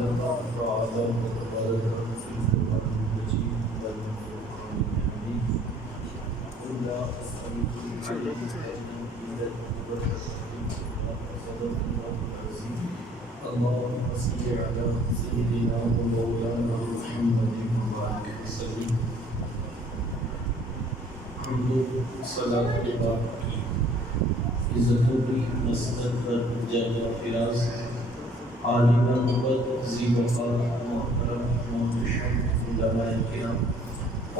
خلق فعظم وتبارك في القرآن المجيد والفرقان الحميد قل لا أسألكم عليه أجرا إلا التوفيق صدق الله العظيم اللهم صل على سيدنا ومولانا محمد وعلى آله وسلم حمد صلاة اللہ عزتوں کی مسند پر جامع فراز عالم نبوت ذی وفا محترم محتشم علماء کرام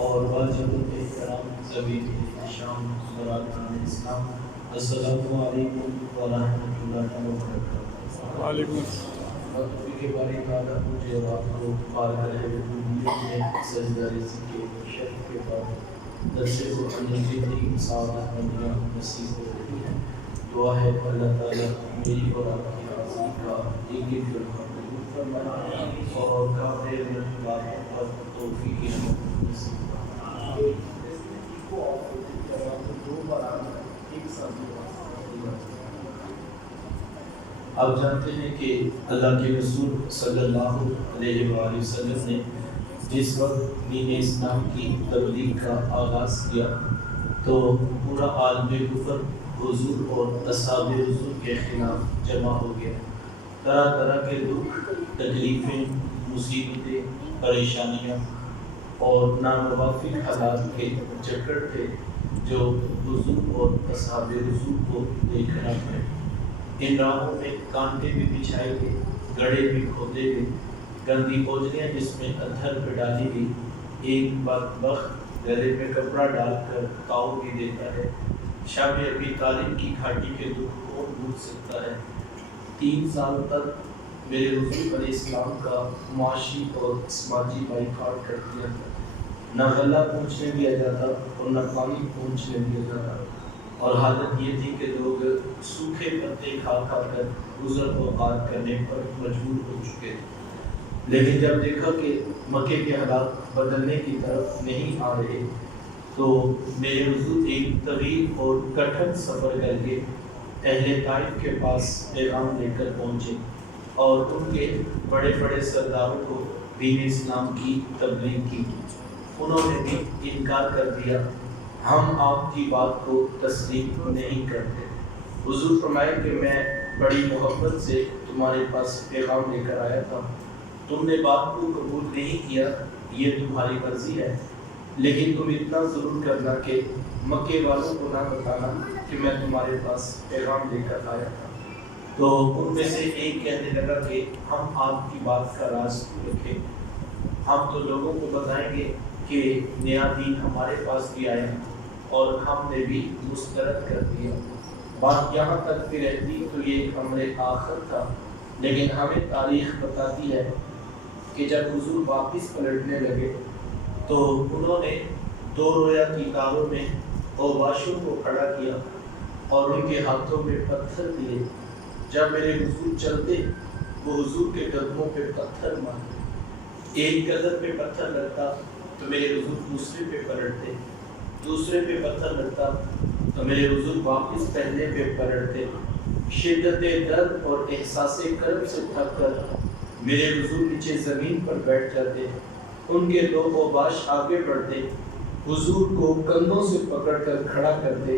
اور واجب احترام ذوی احتشام برادران اسلام السلام علیکم ورحمۃ اللہ وبرکاتہ۔ وعلیکم السلام۔ کے بارے تعالیٰ مجھے اور آپ کو بارگاہ ربوبیت میں سجدہ رزق کے شرف کے بعد درس قرآن کی سعادت مندیاں نصیب ہو رہی ہے۔ دعا ہے اللہ تعالیٰ میری اور آپ کی حاضری کا ایک ایک لمحہ قبول فرمائے اور کعبے میں باتوں پر توفیق نصیب فرمائے۔ آپ جانتے ہیں کہ اللہ کے رسول صلی اللہ علیہ وآلہ وسلم نے جس وقت دین اسلام کی تبلیغ کا آغاز کیا تو پورا عالم کفر حضور اور اصحاب رسول کے خلاف جمع ہو گیا۔ طرح طرح کے دکھ، تکلیفیں، مصیبتیں، پریشانیاں اور ناموافق حالات کے چکر تھے جو حضور اور اصحاب رسول کو دیکھنا پڑے۔ ان راہوں میں کانٹے بھی بچھائے گئے، گڑھے بھی کھودے گئے، گندی بوجھلیاں جس میں ادھر پہ ڈالی گئی۔ ایک بدبخت گلے میں کپڑا ڈال کر کاؤ بھی دیتا ہے۔ شام ابی طالب کی گھاٹی کے دکھ کون بھول سکتا ہے؟ 3 سال تک میرے حضور علیہ السلام کا معاشی اور سماجی بائیکاٹ کر دیا تھا۔ نہ غلہ پہنچنے دیا جاتا اور نہ پانی پہنچنے دیا جاتا، اور حالت یہ تھی کہ لوگ سوکھے پتے کھا کھا کر گزر اوقات کرنے پر مجبور ہو چکے تھے۔ لیکن جب دیکھا کہ مکے کے حالات بدلنے کی طرف نہیں آ رہے تو میرے حضور ایک طویل اور کٹھن سفر کر کے اہل طائف کے پاس پیغام لے کر پہنچے اور ان کے بڑے بڑے سرداروں کو دین اسلام کی تبلیغ کی۔ انہوں نے بھی انکار کر دیا، ہم آپ کی بات کو تسلیم نہیں کرتے۔ حضور فرمائے کہ میں بڑی محبت سے تمہارے پاس پیغام لے کر آیا تھا، تم نے بات کو قبول نہیں کیا، یہ تمہاری مرضی ہے، لیکن تم اتنا ضرور کرنا کہ مکے والوں کو نہ بتانا کہ میں تمہارے پاس پیغام لے کر آیا تھا۔ تو ان میں سے ایک کہنے لگا کہ ہم آپ کی بات کا راز رکھیں، ہم تو لوگوں کو بتائیں گے کہ نیا دین ہمارے پاس بھی آیا اور ہم نے بھی مسترد کر دیا۔ بات یہاں تک بھی رہتی تو یہ امر آخر تھا، لیکن ہمیں تاریخ بتاتی ہے کہ جب حضور واپس پلٹنے لگے تو انہوں نے 2 رویا کی تاروں میں اوباشوں کو کھڑا کیا اور ان کے ہاتھوں میں پتھر دیے۔ جب میرے حضور چلتے وہ حضور کے قدموں پہ پتھر مارتے، ایک قدم پہ پتھر لگتا تو میرے حضور دوسرے پہ پلٹتے، دوسرے پہ پتھر لگتا تو میرے حضور واپس پہلے پہ پلٹتے۔ شدت درد اور احساس کرب سے تھک کر میرے حضور نیچے زمین پر بیٹھ جاتے، ان کے 2 اوباش آگے بڑھتے، حضور کو کندھوں سے پکڑ کر کھڑا کرتے،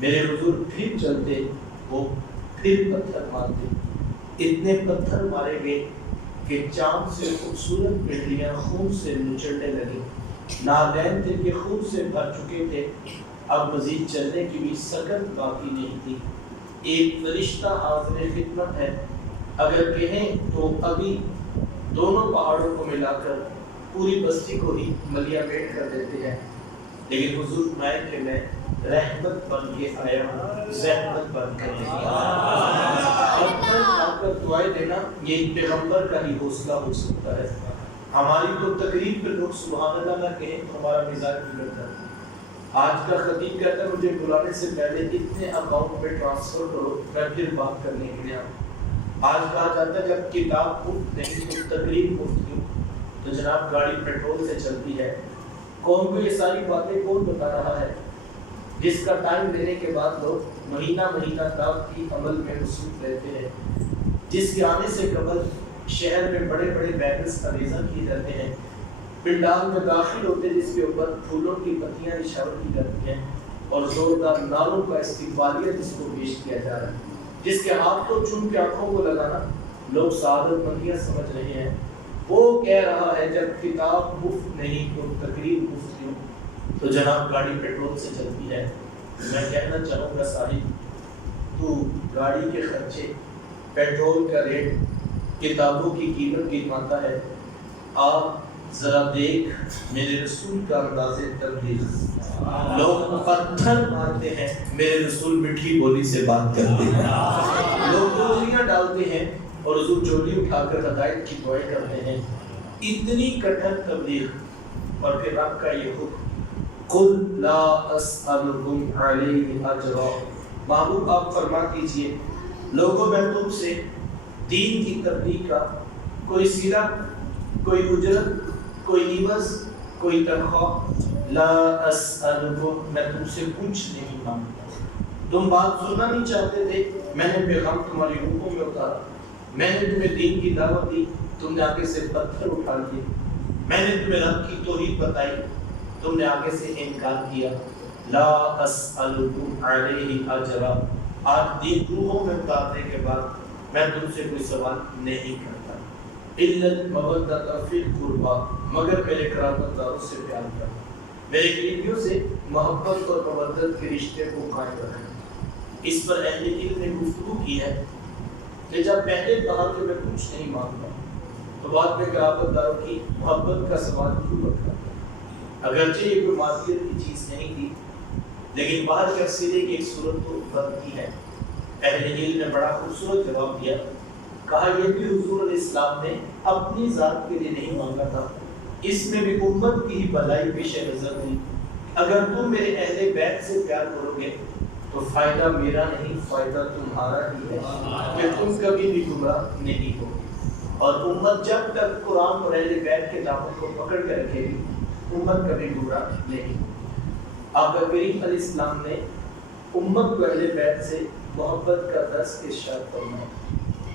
میرے حضور پھر چلتے، وہ پھر پتھر مارتے۔ اتنے پتھر مارے گئے کہ چاند سے خوبصورت پنڈلیاں خون سے نچڑنے لگے۔ نالین دل کے خون سے بھر چکے تھے، اب مزید چلنے کی بھی سکت باقی نہیں تھی۔ ایک فرشتہ حاضر خدمت ہے، اگر کہیں تو ابھی دونوں پہاڑوں کو ملا کر پوری بستی کو ہی ملیا میٹ کر دیتے ہیں، لیکن حضور فرمائے کہ میں رحمت بن کے آیا ہوں، زحمت بن کر نہیں آیا۔ دعائیں دینا یہ پیغمبر کا ہی حوصلہ ہو سکتا ہے۔ ہماری تو تقریب پہ لوگ سبحان اللہ نہ کہیں تو ہمارا مزاج بگڑتا ہے۔ آج کا خطیب کہتا ہے مجھے بلانے سے پہلے اتنے اکاؤنٹ میں ٹرانسفر کرو، میں پھر بات کرنے کے لیے آؤں۔ آج کہا جاتا ہے جب کتاب مفت نہیں تو تقریب مفت کیوں؟ تو جناب گاڑی پیٹرول سے چلتی ہے، قوم کو یہ ساری باتیں کون بتا رہا ہے؟ جس کا ٹائم دینے کے بعد لوگ مہینہ مہینہ دعوت کی عمل میں مصروف رہتے ہیں، جس کے آنے سے قبل شہر میں بڑے بڑے بینرز عریضہ کیے جاتے ہیں، پنڈال میں داخل ہوتے جس کے اوپر پھولوں کی پتیاں نشاور کی جاتی ہیں اور زوردار نعروں کا استقبالیہ جس کو پیش کیا جا رہا ہے، جس کے ہاتھ کو چوم کے آنکھوں کو لگانا لوگ سعادت مندیاں سمجھ رہے ہیں، وہ کہہ رہا ہے جب کتاب مفت نہیں تو تقریر مفت کیوں؟ تو جناب گاڑی پیٹرول سے چلتی ہے، میں کہنا چاہوں گا صاحب تو گاڑی کے خرچے، پیٹرول کا ریٹ، کتابوں کی قیمت گنواتا ہے، آپ ذرا دیکھ میرے رسول کا انداز تبلیغ، لوگ پتھر مارتے ہیں، میرے رسول میٹھی بولی سے بات کرتے ہیں، لوگ گولیاں ڈالتے ہیں اور حضور جولی اٹھا کر ہدایت کی دعائیں کرتے ہیں، اتنی کٹھن تبلیغ اور پھر رب کا یہ حکم قل لا اسألکم علیہ اجرا، محبوب آپ فرما دیجئے لوگوں میں تم سے دین کی تبلیغ کا کوئی سلا، کوئی اجرت، کوئی عوض، کوئی تنخواہ، لا اسألکم، میں تم سے کچھ نہیں مانگتا، تم بات سننا نہیں چاہتے تھے، میں نے پیغام تمہاری روحوں میں اتارا، میں نے تمہیں دین کی دعوت دی، تم نے آگے سے پتھر اٹھا لیے، میں نے تمہیں رب کی توحید بتائی، تم نے آگے سے انکار کیا، لا اسألکم علیہ اجرا، آج دین روحوں میں اتارنے کے بعد میں تم سے کوئی سوال نہیں کرتا، الا المودۃ فی القربى، مگر میرے قرابت داروں سے پیار کرنا، میرے قریبیوں سے محبت اور مودت کے رشتے کو قائم رکھنا۔ اس پر اہل علم نے گفتگو کی ہے کہ جب پہلے کہا کہ میں کچھ نہیں مانگتا تو بعد میں قرابت داروں کی محبت کا سوال کیوں رکھا؟ اگرچہ یہ کوئی معصیت کی چیز نہیں تھی لیکن باہر کے سرے کی ایک صورت تو بنتی ہے۔ اہل علم نے بڑا خوبصورت جواب دیا، کہا یہ بھی حضور علیہ السلام نے اپنی ذات کے لیے نہیں مانگا تھا، اس میں بھی امت کی ہی بھلائی پیش نظر تھی، اگر تم میرے اہل بیت سے پیار کرو گے تو فائدہ میرا نہیں، فائدہ تمہارا ہی ہے کہ تم کبھی بھی گمراہ نہیں ہو، اور امت جب تک قرآن اور اہل بیت کے دامن کو پکڑ کے رکھے گی امت کبھی گمراہ نہیں ہو۔ آقا کریم علیہ السلام نے امت کو اہل بیت سے محبت کا درس ارشاد فرمایا،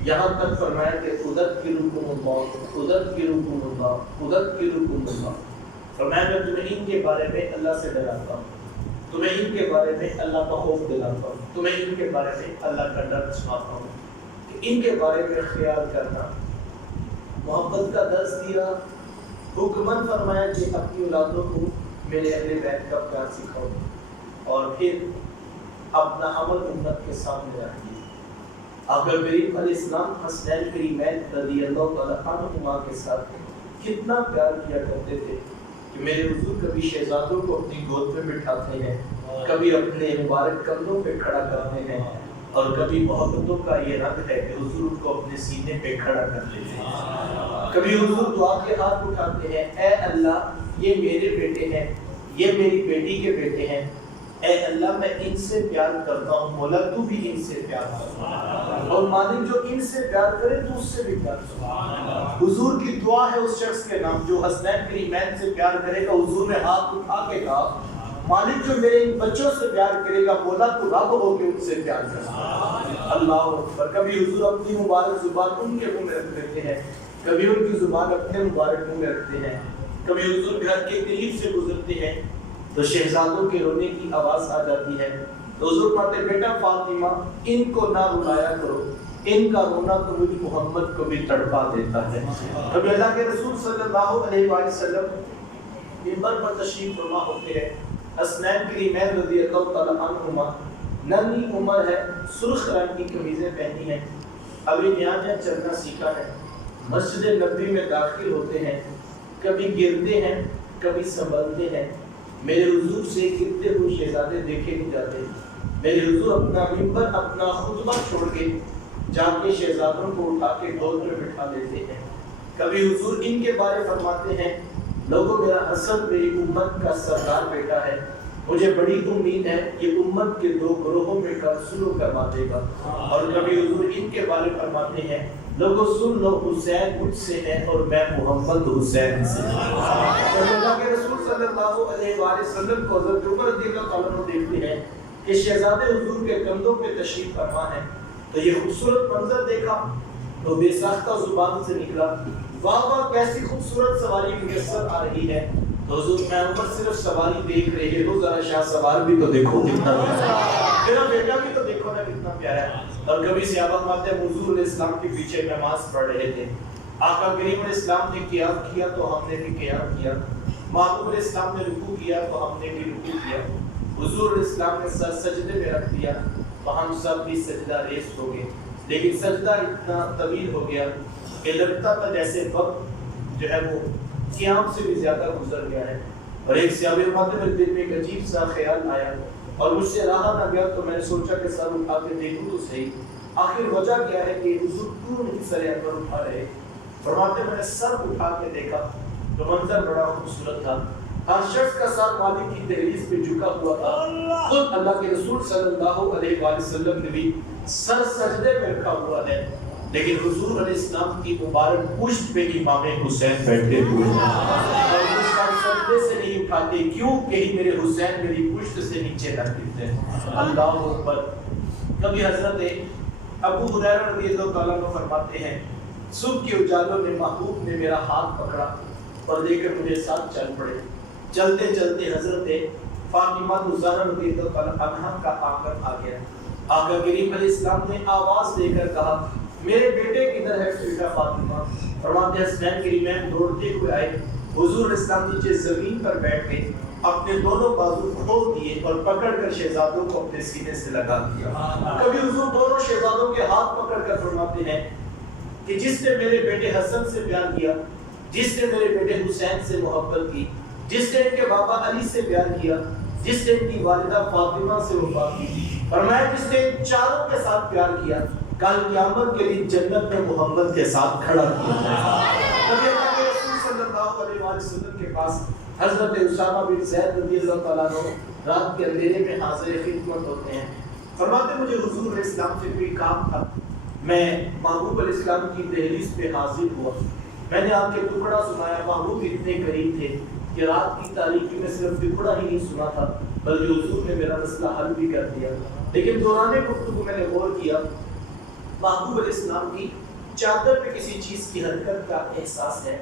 یہاں تک فرمایا کہ اذکرکم اللہ، اذکرکم اللہ، اذکرکم اللہ، فرمایا میں تمہیں ان کے بارے میں اللہ سے ڈراتا ہوں، تمہیں ان کے بارے میں اللہ کا خوف دلاتا ہوں، تمہیں ان کے بارے میں اللہ کا ڈر سناتا ہوں کہ ان کے بارے میں خیال کرنا۔ محبت کا درس دیا، حکمن فرمایا کہ اپنی اولادوں کو میرے اہل بیت کا پیار سکھاؤ، اور پھر اپنا عمل امت کے سامنے رکھیے۔ آقا کریم علیہ السلام حسنین کریمین رضی اللہ تعالیٰ عنہما کے ساتھ کتنا پیار کیا کرتے تھے کہ میرے حضور کبھی شہزادوں کو اپنی گود میں بٹھاتے ہیں، کبھی اپنے مبارک کندھوں پہ کھڑا کرتے ہیں، اور کبھی محبتوں کا یہ رنگ ہے کہ حضور کو اپنے سینے پہ کھڑا کر لیتے ہیں، کبھی حضور دعا کے ہاتھ اٹھاتے ہیں، اے اللہ یہ میرے بیٹے ہیں، یہ میری بیٹی کے بیٹے ہیں، اے اللہ میں ان سے پیار کرتا ہوں، مولا تو بھی ان سے پیار کر، اور مالک جو ان سے پیار کرے تو اس سے بھی پیار کر۔ حضور کی دعا ہے اس شخص کے نام جو حسنین کریمین سے پیار کرے گا، حضور نے ہاتھ اٹھا کے کہا مالک جو میرے ان بچوں سے پیار کرے گا، مولا تو رب ہو کے ان سے پیار کرے۔ اللہ اکبر۔ کبھی حضور اپنی مبارک زبان ان کے منہ میں رکھ دیتے ہیں، کبھی ان کی زبان اپنے مبارک منہ میں رکھتے ہیں، کبھی حضور گھر کے قریب سے گزرتے ہیں تو شہزادوں کے رونے کی آواز آ جاتی ہے تو حضور کہتے ہیں بیٹا فاطمہ ان کو نہ رلایا کرو، ان کا رونا تو مجھ محمد کو بھی تڑپا دیتا ہے۔ کبھی اللہ کے رسول صلی اللہ علیہ وآلہ وسلم منبر پر تشریف فرما ہوتے ہیں، حسنین کریمین رضی اللہ تعالیٰ عنہما ننھی عمر ہے، سرخ رنگ کی قمیضیں پہنی ہیں، ابھی نیا نیا چلنا سیکھا ہے، مسجد نبوی میں داخل ہوتے ہیں، کبھی گرتے ہیں کبھی سنبھلتے ہیں، میرے حضور سے گرتے ہوئے شہزادے دیکھے نہیں جاتے، میرے حضور اپنا منبر اپنا خطبہ چھوڑ کے جا کے شہزادوں کو اٹھا کے گود میں بٹھا لیتے ہیں۔ کبھی حضور ان کے بارے فرماتے ہیں لوگوں میرا حسن میری امت کا سردار بیٹا ہے، مجھے بڑی امید ہے یہ امت کے دو گروہوں میں سلو کروا دے گا، اور کبھی حضور ان کے بارے فرماتے ہیں لوگوں سن لو حسین مجھ سے ہے اور میں محمد حسین سے۔ جب اللہ کے رسول صلی اللہ علیہ وآلہ وسلم کو حضرت عمر رضی اللہ تعالیٰ عنہ دیکھتے ہیں کہ شہزادے حضور کے کندھوں پہ تشریف فرما ہے تو یہ خوبصورت منظر دیکھا، تو بے ساختہ زبان سے نکلا، واہ واہ کیسی خوبصورت سواری میسر آ رہی ہے۔ تو حضور میں عمر صرف سواری دیکھ رہی ہے، تو ذرا شاہ سوار بھی تو دیکھو کتنا پیارا ہے، میرا بیٹا بھی تو دیکھو نا کتنا پیارا ہے۔ اور کبھی صحابہ فرماتے ہیں حضور علیہ السلام کے پیچھے نماز پڑھ رہے تھے، آقا کریم علیہ السلام نے قیام کیا تو ہم نے بھی قیام کیا، محبوب علیہ السلام نے رکوع کیا تو ہم نے بھی رکوع کیا، حضور علیہ السلام نے سر سجدے میں رکھ دیا تو ہم سب بھی سجدہ ریز ہو گئے، لیکن سجدہ اتنا طویل ہو گیا کہ لگتا تھا جیسے وقت جو ہے وہ قیام سے بھی زیادہ گزر گیا ہے۔ اور ایک صحابی فرماتے ہیں میرے دل میں ایک عجیب سا خیال آیا اور مجھ سے رہا نہ گیا، تو میں نے سوچا کہ سر اٹھا کے دیکھوں تو صحیح آخر وجہ کیا ہے کہ حضور کیوں نہیں سر انور اٹھا رہے۔ فرماتے میں نے سر اٹھا کے دیکھا تو منظر بڑا خوبصورت تھا، ہر شخص کا سر مالک کی دہلیز پہ جھکا ہوا تھا، خود اللہ کے رسول صلی اللہ علیہ وآلہ وسلم نے بھی سر سجدے میں رکھا ہوا ہے، لیکن حضور علیہ السلام کی مبارک پشت پہ امام حسین بیٹھے ہوئے ہیں اور وہ سر سجدے سے نہیں اٹھاتے، کیوں کہ میرے حسین میری پشت سے نیچے نہ گرتے۔ اللہ اکبر۔ کبھی حضرت ابو ہریرہ رضی اللہ تعالیٰ عنہ فرماتے ہیں صبح کے اجالوں میں محبوب نے میرا ہاتھ پکڑا اور لے کر مجھے ساتھ چل پڑے، چلتے چلتے حضرت فاطمہ زہرا رضی اللہ تعالیٰ عنہا کا آنگن آ گیا، آقا کریم علیہ السلام نے آواز دے کر کہا میرے بیٹے کدھر ہے بیٹا فاطمہ؟ فرماتے ہیں حسنین کریمین دوڑتے ہوئے آئے، حضور علیہ السلام نیچے زمین پر بیٹھ کے اپنے دونوں بازو کھول دیے اور پکڑ کر شہزادوں کو اپنے سینے سے لگا دیا۔ کبھی حضور دونوں شہزادوں کے ہاتھ پکڑ کر فرماتے ہیں کہ جس نے میرے بیٹے حسن سے پیار کیا، جس نے میرے بیٹے حسین سے محبت کی، جس نے ان کے بابا علی سے پیار کیا، جس نے ان کی والدہ فاطمہ سے وفا کی، فرمایا جس نے ان چاروں کے ساتھ پیار کیا، کل قیامت کے لیے جنت میں محمد کے ساتھ کھڑا کیا جائے گا۔ نبی اللہ کے رسول صلی اللہ علیہ وآلہ وسلم کے پاس حضرت اسامہ بن زید رضی اللہ تعالیٰ عنہ رات کے اندھیرے میں حاضر خدمت ہوتے ہیں، فرماتے مجھے حضور علیہ السلام سے کوئی کام تھا، میں محبوب علیہ السلام کی دہلیز پہ حاضر ہوا، میں نے آپ کے ٹکڑا سنایا، محبوب اتنے قریب تھے کہ رات کی تاریکی میں صرف ٹکڑا ہی نہیں سنا تھا بلکہ حضور نے میرا مسئلہ حل بھی کر دیا، لیکن دوران گفتگو میں نے غور کیا محبوب علیہ السلام کی چادر پہ کسی چیز کی حرکت کا احساس ہے،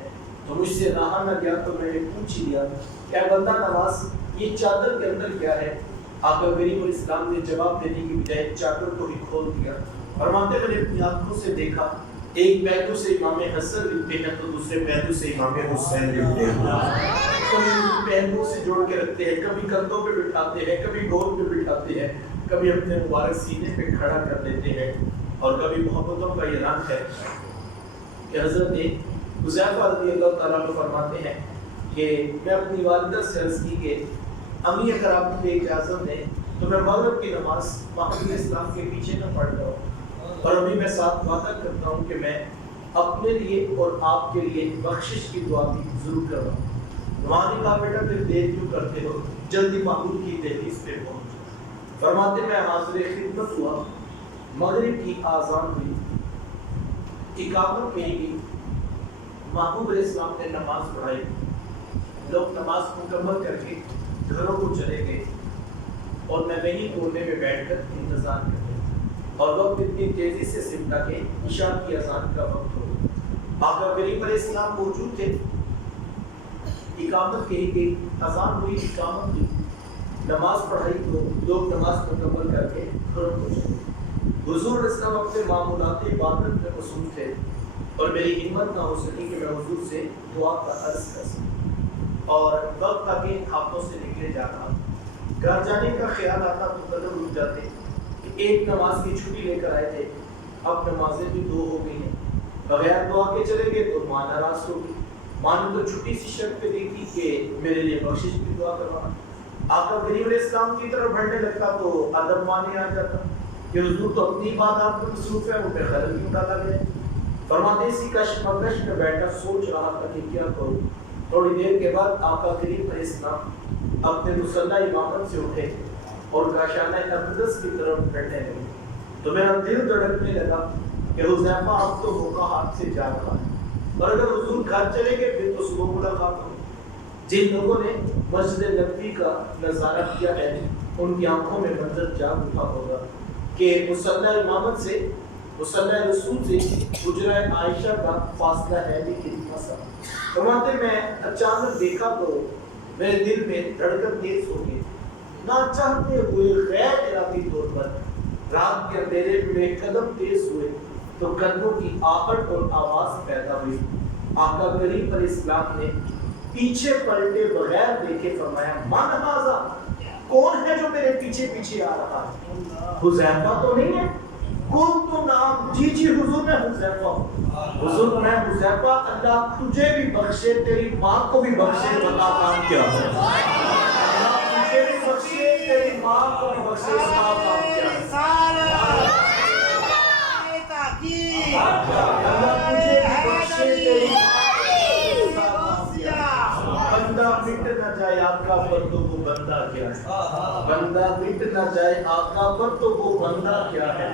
تو مجھ سے رہا نہ گیا تو میں نے پوچھ لیا کہ اے بندہ نواز یہ چادر کے اندر کیا ہے؟ آقا کریم علیہ السلام نے جواب دینے کی بجائے چادر کو ہی کھول دیا، فرماتے میں نے اپنی آنکھوں سے دیکھا ایک پہلو سے امام حسن لپٹے ہیں تو دوسرے پہلو سے امام حسین لپٹے ہیں، کبھی پہلو سے جوڑ کے رکھتے ہیں، کبھی کندھوں پہ بٹھاتے ہیں، کبھی گود پہ بٹھاتے ہیں، کبھی اپنے مبارک سینے پہ کھڑا کر دیتے ہیں، اور کبھی محبتوں کا یہ رنگ ہے کہ حضرت حذیفہ رضی اللہ تعالیٰ عنہ فرماتے ہیں کہ میں اپنی والدہ سے عرض کی کہ امی اگر آپ مجھے اجازت دیں تو میں مغرب کی نماز محمد اسلام کے پیچھے نہ پڑھ جاؤں، اور ابھی میں ساتھ وعدہ کرتا ہوں کہ میں اپنے لیے اور آپ کے لیے بخشش کی دعا بھی ضرور کرواؤں۔ وہاں نے کہا بیٹا پھر دیر کیوں کرتے ہو، جلدی محبوب کی دہلیز پہ پہنچ۔ فرماتے میں حاضر خدمت ہوا، مغرب کی آذان ہوئی، اقامت کہی گئی، محبوب علیہ السلام نے نماز پڑھائی، لوگ نماز مکمل کر کے گھروں کو چلے گئے اور میں وہیں کونے میں بیٹھ کر انتظار کرتے اور وقت اتنی تیزی سے سمٹا کہ عشاء کی اذان کا وقت ہو گیا۔ آقا کریم علیہ السلام موجود تھے، اقامت کہی گئی، اذان ہوئی، اقامت ہوئی، نماز پڑھائی تو لوگ نماز مکمل کر کے گھروں کو چلے۔ حضور علیہ السلام اپنے معمولات عبادت میں مصروف تھے اور میری ہمت نہ ہو سکی کہ میں حضور سے دعا کا عرض کر سکوں، اور وقت تھا کہ ہاتھوں سے نکلے جا رہا، گھر جانے کا خیال آتا تو قدم رک جاتے کہ ایک نماز کی چھٹی لے کر آئے تھے، اب نمازیں بھی 2 ہو گئی ہیں، بغیر دعا کے چلے گئے تو ماں ناراض ہوگی، ماں نے تو چھٹی سی شرط پہ دی تھی کہ میرے لیے بخشش کی دعا کروانا۔ آقا کریم علیہ السلام کی طرف بڑھنے لگتا تو ادب مانے آ جاتا کہ حضور تو اپنی بات آپ کو مصروف ہے، وہ پہ خلل کیوں ڈالا گیا۔ فرماتے اسی کشمکش میں بیٹھا سوچ رہا تھا کہ کیا کروں۔ تھوڑی دیر کے بعد آقا کریم علیہ السلام اپنے مصلی امامت سے اٹھے اور کاشانہ اقدس کی طرف بڑھنے لگے، تو میرا دل دھڑکنے لگا کہ حذیفہ اب تو موقع ہاتھ سے جا رہا ہے، اور اگر حضور گھر چلے گئے پھر تو صبح ملاقات ہوگی۔ جن لوگوں نے مسجد نبوی کا نظارہ کیا ہے ان کی آنکھوں میں منظر جاگ اٹھا ہوگا کہ مصلی امامت سے مصلی رسول سے حجرہ عائشہ کا فاصلہ ہے لیکن مسا فرماتے میں اچانک دیکھا تو میرے دل میں دھڑکن تیز ہو گئی، نہ چاہتے ہوئے غیر ارادی طور پر رات کے اندھیرے میں قدم تیز ہوئے تو قدموں کی آہٹ اور آواز پیدا ہوئی۔ آقا کریم علیہ السلام نے پیچھے پلٹے بغیر دیکھے فرمایا من ھذا، کون ہے جو میرے پیچھے پیچھے آ رہا ہے؟ حذیفہ تو نہیں ہے؟ کون تو نام، جی جی حضور میں حذیفہ ہوں۔ حضور میں حذیفہ، اللہ تجھے بھی بخشے تیری ماں کو بھی بخشے، بتا کام کیا ہے؟ اللہ تجھے بھی بخشے تیری ماں کو بھی بخشے، بتا کام کیا ہے؟ اللہ تجھے بھی بخشے تیری ماں کو بھی بخشے، بتا کام کیا ہے؟ بندہ مٹ نہ جائے آقا پر تو وہ بندہ کیا ہے؟ بندہ مٹ نہ جائے آقا پر تو وہ بندہ کیا ہے؟